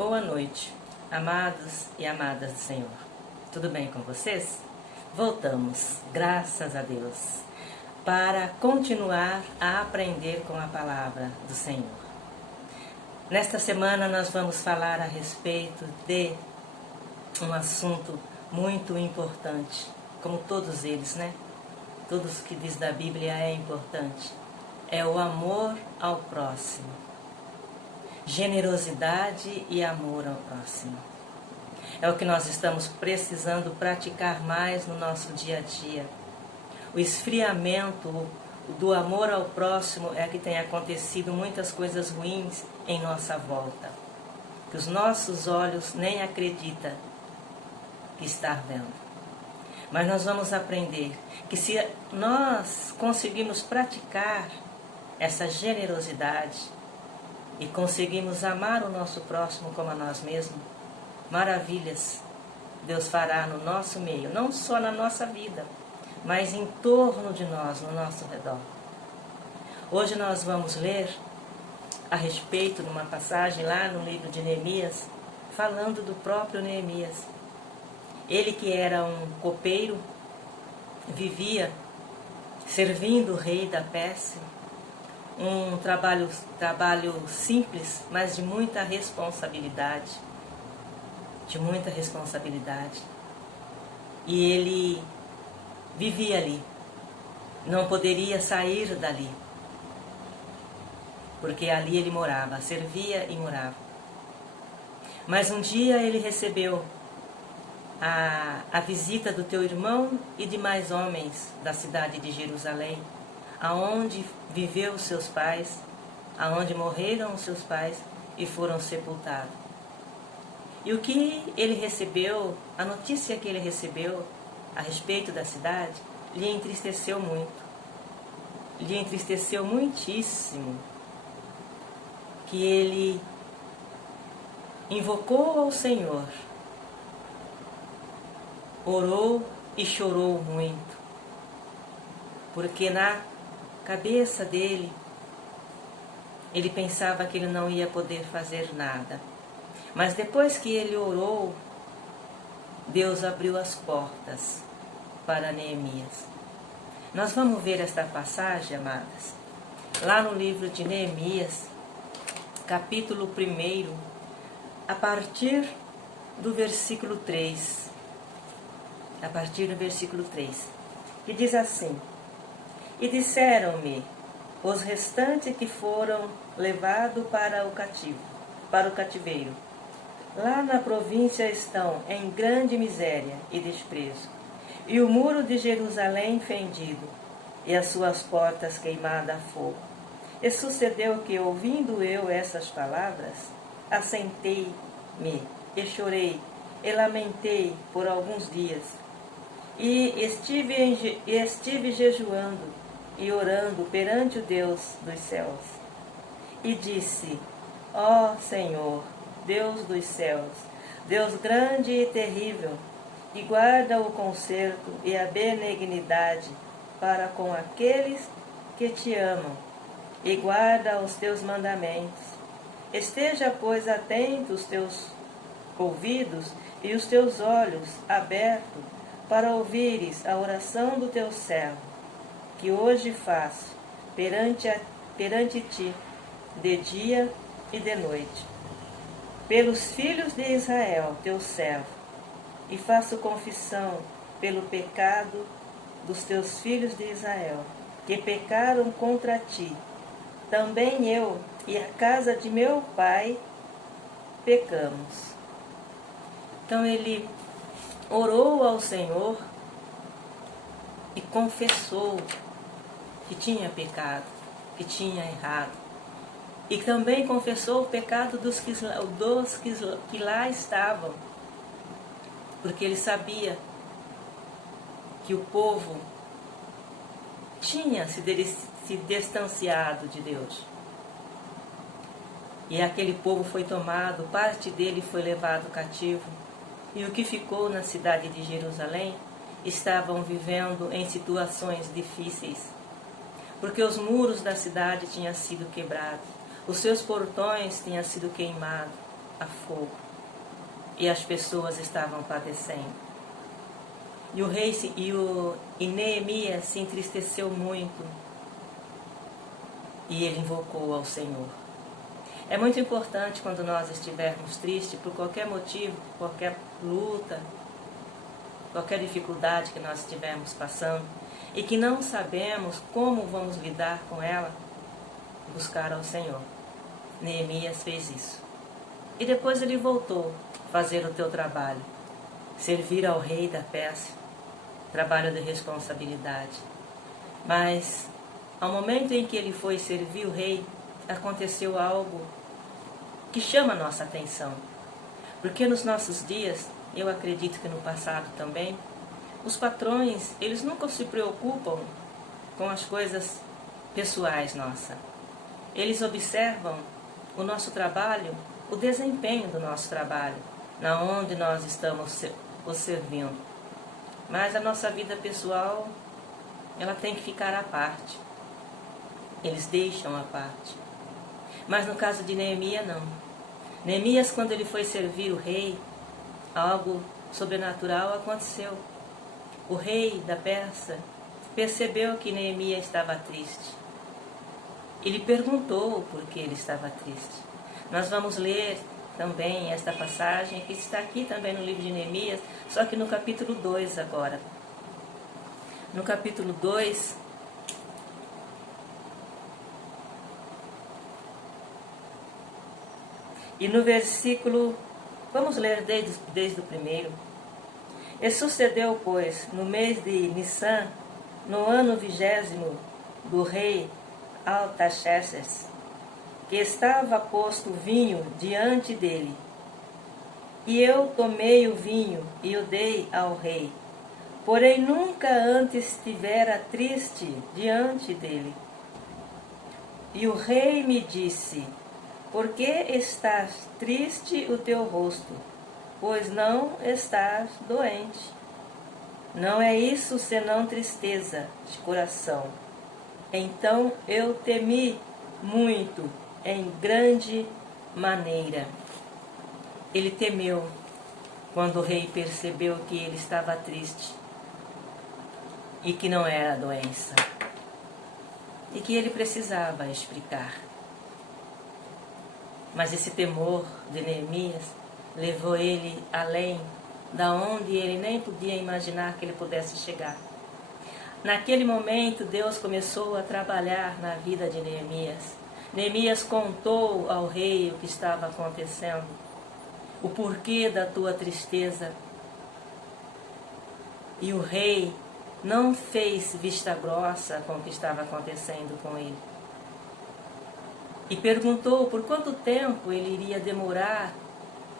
Boa noite, amados e amadas do Senhor. Tudo bem com vocês? Voltamos, graças a Deus, para continuar a aprender com a palavra do Senhor. Nesta semana nós vamos falar a respeito de um assunto muito importante, como todos eles, né? Todos que diz da Bíblia é importante. É o amor ao próximo. Generosidade e amor ao próximo. É o que nós estamos precisando praticar mais no nosso dia a dia. O esfriamento do amor ao próximo é que tem acontecido muitas coisas ruins em nossa volta, que os nossos olhos nem acreditam que está vendo. Mas nós vamos aprender que se nós conseguimos praticar essa generosidade e conseguimos amar o nosso próximo como a nós mesmos, maravilhas Deus fará no nosso meio, não só na nossa vida, mas em torno de nós, no nosso redor. Hoje nós vamos ler a respeito de uma passagem lá no livro de Neemias, falando do próprio Neemias. Ele que era um copeiro, vivia servindo o rei da Pérsia, um trabalho simples, mas de muita responsabilidade. E ele vivia ali, não poderia sair dali, porque ali ele morava, servia e morava. Mas um dia ele recebeu a visita do teu irmão e de mais homens da cidade de Jerusalém, aonde viveu os seus pais, aonde morreram os seus pais e foram sepultados. E o que ele recebeu, a notícia que ele recebeu a respeito da cidade, lhe entristeceu muito. Lhe entristeceu muitíssimo, que ele invocou ao Senhor, orou e chorou muito, porque na cabeça dele, ele pensava que ele não ia poder fazer nada. Mas depois que ele orou, Deus abriu as portas para Neemias. Nós vamos ver esta passagem, amadas, lá no livro de Neemias, capítulo 1, a partir do versículo 3. A partir do versículo 3, que diz assim: E disseram-me os restantes que foram levados para o cativeiro. Lá na província estão em grande miséria e desprezo, e o muro de Jerusalém fendido, e as suas portas queimadas a fogo. E sucedeu que, ouvindo eu essas palavras, assentei-me, e chorei, e lamentei por alguns dias. E estive jejuando e orando perante o Deus dos céus. E disse: Ó Senhor, Deus dos céus, Deus grande e terrível, que guarda o conserto e a benignidade para com aqueles que te amam, e guarda os teus mandamentos. Esteja, pois, atento os teus ouvidos e os teus olhos abertos, para ouvires a oração do teu servo, que hoje faço perante ti, de dia e de noite, pelos filhos de Israel, teu servo, e faço confissão pelo pecado dos teus filhos de Israel, que pecaram contra ti. Também eu e a casa de meu pai pecamos. Então ele orou ao Senhor e confessou que tinha pecado, que tinha errado. E também confessou o pecado dos que lá estavam, porque ele sabia que o povo tinha se distanciado de Deus. E aquele povo foi tomado, parte dele foi levado cativo. E o que ficou na cidade de Jerusalém estavam vivendo em situações difíceis, porque os muros da cidade tinham sido quebrados, os seus portões tinham sido queimados, a fogo. E as pessoas estavam padecendo. E Neemias se entristeceu muito. E ele invocou ao Senhor. É muito importante quando nós estivermos tristes por qualquer motivo, por qualquer luta, qualquer dificuldade que nós estivermos passando e que não sabemos como vamos lidar com ela, buscar ao Senhor. Neemias fez isso. E depois ele voltou a fazer o teu trabalho, servir ao rei da Pérsia, trabalho de responsabilidade. Mas, ao momento em que ele foi servir o rei, aconteceu algo que chama a nossa atenção. Porque nos nossos dias, eu acredito que no passado também, os patrões, eles nunca se preocupam com as coisas pessoais nossas. Eles observam o nosso trabalho, o desempenho do nosso trabalho, na onde nós estamos o servindo. Mas a nossa vida pessoal, ela tem que ficar à parte. Eles deixam à parte. Mas no caso de Neemias, não. Neemias, quando ele foi servir o rei, algo sobrenatural aconteceu. O rei da Pérsia percebeu que Neemias estava triste. Ele perguntou por que ele estava triste. Nós vamos ler também esta passagem, que está aqui também no livro de Neemias, só que no capítulo 2 agora. No capítulo 2, e no versículo, vamos ler desde o primeiro. E sucedeu, pois, no mês de Nissan, no ano 20º do rei Artaxerxes, que estava posto vinho diante dele. E eu tomei o vinho e o dei ao rei. Porém nunca antes estivera triste diante dele. E o rei me disse: por que estás triste o teu rosto? Pois não estás doente. Não é isso senão tristeza de coração. Então eu temi muito, em grande maneira. Ele temeu quando o rei percebeu que ele estava triste e que não era doença. E que ele precisava explicar. Mas esse temor de Neemias levou ele além da onde ele nem podia imaginar que ele pudesse chegar. Naquele momento, Deus começou a trabalhar na vida de Neemias. Neemias contou ao rei o que estava acontecendo, o porquê da tua tristeza. E o rei não fez vista grossa com o que estava acontecendo com ele. E perguntou por quanto tempo ele iria demorar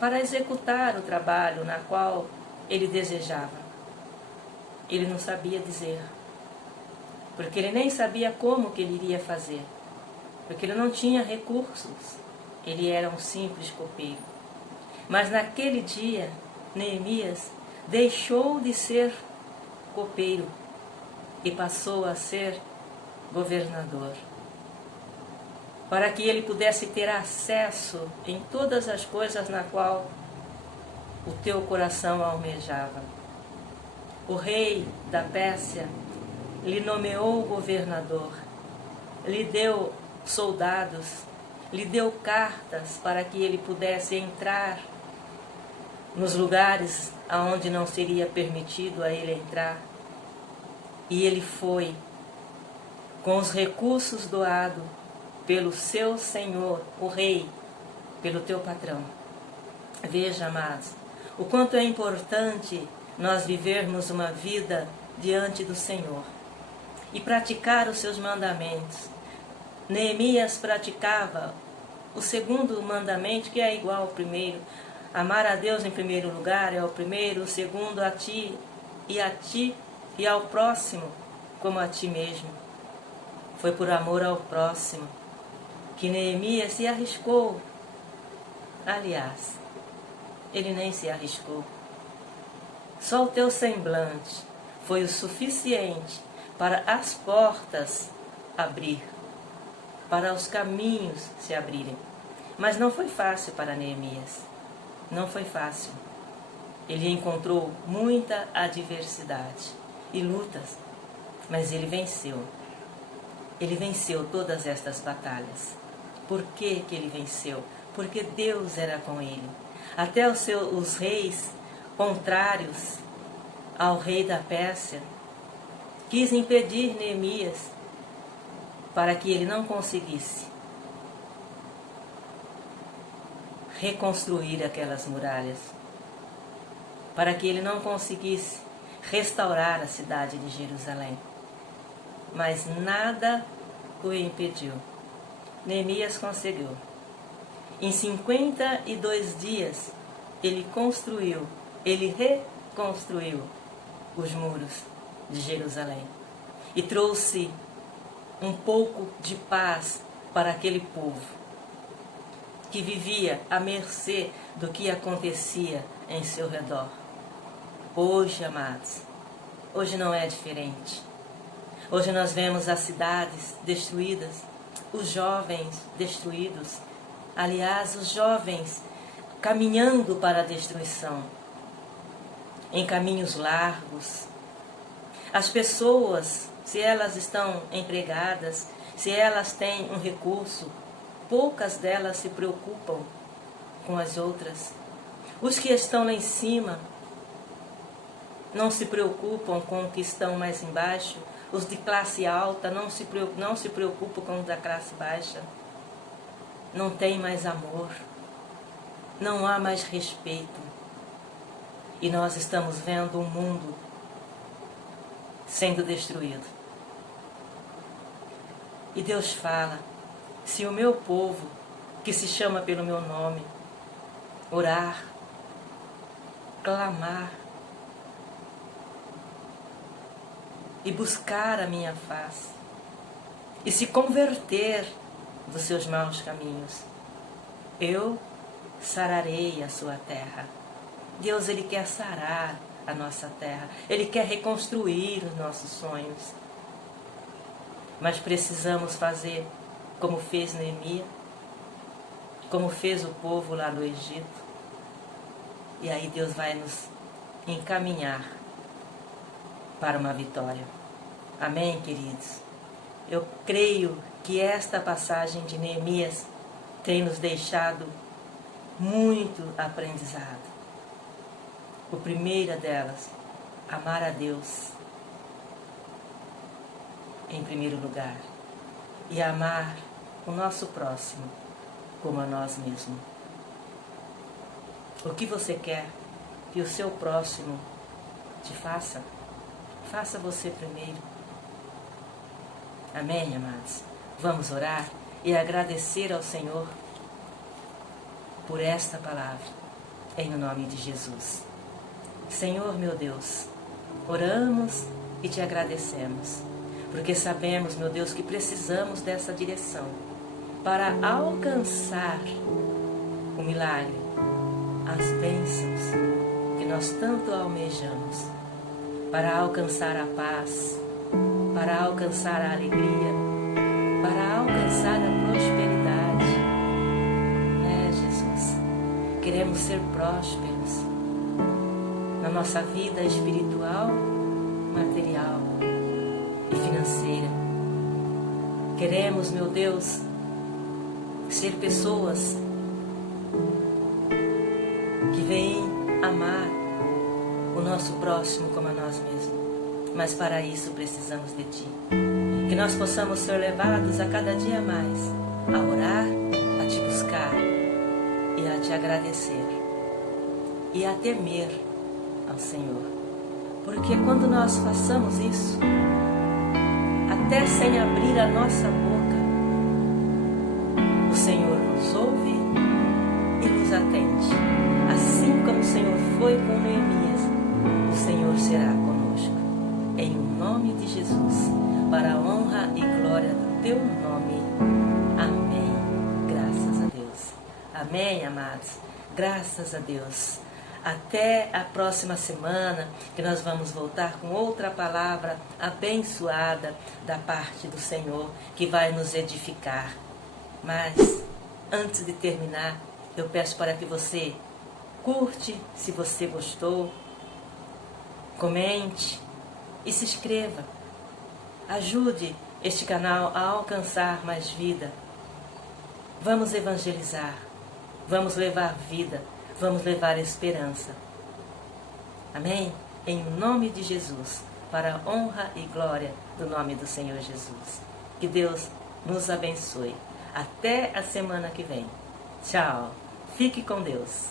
para executar o trabalho na qual ele desejava. Ele não sabia dizer, porque ele nem sabia como que ele iria fazer, porque ele não tinha recursos, ele era um simples copeiro. Mas naquele dia, Neemias deixou de ser copeiro e passou a ser governador, para que ele pudesse ter acesso em todas as coisas na qual o teu coração almejava. O rei da Pérsia lhe nomeou governador, lhe deu soldados, lhe deu cartas para que ele pudesse entrar nos lugares aonde não seria permitido a ele entrar. E ele foi com os recursos doados pelo seu senhor, o rei, pelo teu patrão. Veja, amados, o quanto é importante nós vivermos uma vida diante do Senhor e praticar os seus mandamentos. Neemias praticava o segundo mandamento, que é igual ao primeiro. Amar a Deus em primeiro lugar é o primeiro, o segundo a ti e ao próximo como a ti mesmo. Foi por amor ao próximo que Neemias se arriscou. Aliás, ele nem se arriscou. Só o teu semblante foi o suficiente para as portas abrir, para os caminhos se abrirem. Mas não foi fácil para Neemias. Não foi fácil. Ele encontrou muita adversidade e lutas, mas ele venceu. Ele venceu todas estas batalhas. Por que que ele venceu? Porque Deus era com ele. Até os reis contrários ao rei da Pérsia quis impedir Neemias para que ele não conseguisse reconstruir aquelas muralhas, para que ele não conseguisse restaurar a cidade de Jerusalém. Mas nada o impediu. Neemias conseguiu. Em 52 dias, ele reconstruiu os muros de Jerusalém e trouxe um pouco de paz para aquele povo que vivia à mercê do que acontecia em seu redor. Hoje, amados, hoje não é diferente. Hoje nós vemos as cidades destruídas, os jovens destruídos, aliás, os jovens caminhando para a destruição, em caminhos largos. As pessoas, se elas estão empregadas, se elas têm um recurso, poucas delas se preocupam com as outras. Os que estão lá em cima não se preocupam com os que estão mais embaixo. Os de classe alta não se preocupam com os da classe baixa. Não tem mais amor. Não há mais respeito. E nós estamos vendo um mundo sendo destruído. E Deus fala: se o meu povo, que se chama pelo meu nome, orar, clamar e buscar a minha face e se converter dos seus maus caminhos, eu sararei a sua terra. Deus, Ele quer sarar a nossa terra. Ele quer reconstruir os nossos sonhos. Mas precisamos fazer como fez Neemias, como fez o povo lá no Egito. E aí Deus vai nos encaminhar para uma vitória. Amém, queridos? Eu creio que esta passagem de Neemias tem nos deixado muito aprendizado. A primeira delas, amar a Deus em primeiro lugar e amar o nosso próximo como a nós mesmos. O que você quer que o seu próximo te faça? Faça você primeiro. Amém, amados? Vamos orar e agradecer ao Senhor por esta palavra, em nome de Jesus. Senhor, meu Deus, oramos e te agradecemos, porque sabemos, meu Deus, que precisamos dessa direção para alcançar o milagre, as bênçãos que nós tanto almejamos, para alcançar a paz, para alcançar a alegria, para alcançar a prosperidade. Jesus, queremos ser prósperos na nossa vida espiritual, material e financeira. Queremos, meu Deus, ser pessoas que vêm amar o nosso próximo como a nós mesmos. Mas para isso precisamos de Ti. Que nós possamos ser levados a cada dia mais a orar, a Te buscar e a Te agradecer e a temer ao Senhor. Porque quando nós façamos isso, até sem abrir a nossa boca, o Senhor nos ouve e nos atende. Assim como o Senhor foi com Neemias, o Senhor será conosco. Em nome de Jesus, para a honra e glória do Teu nome. Amém. Graças a Deus. Amém, amados. Graças a Deus. Até a próxima semana, que nós vamos voltar com outra palavra abençoada da parte do Senhor, que vai nos edificar. Mas, antes de terminar, eu peço para que você curte se você gostou, comente e se inscreva. Ajude este canal a alcançar mais vida. Vamos evangelizar, vamos levar vida, vamos levar esperança. Amém? Em nome de Jesus, para a honra e glória do nome do Senhor Jesus. Que Deus nos abençoe. Até a semana que vem. Tchau. Fique com Deus.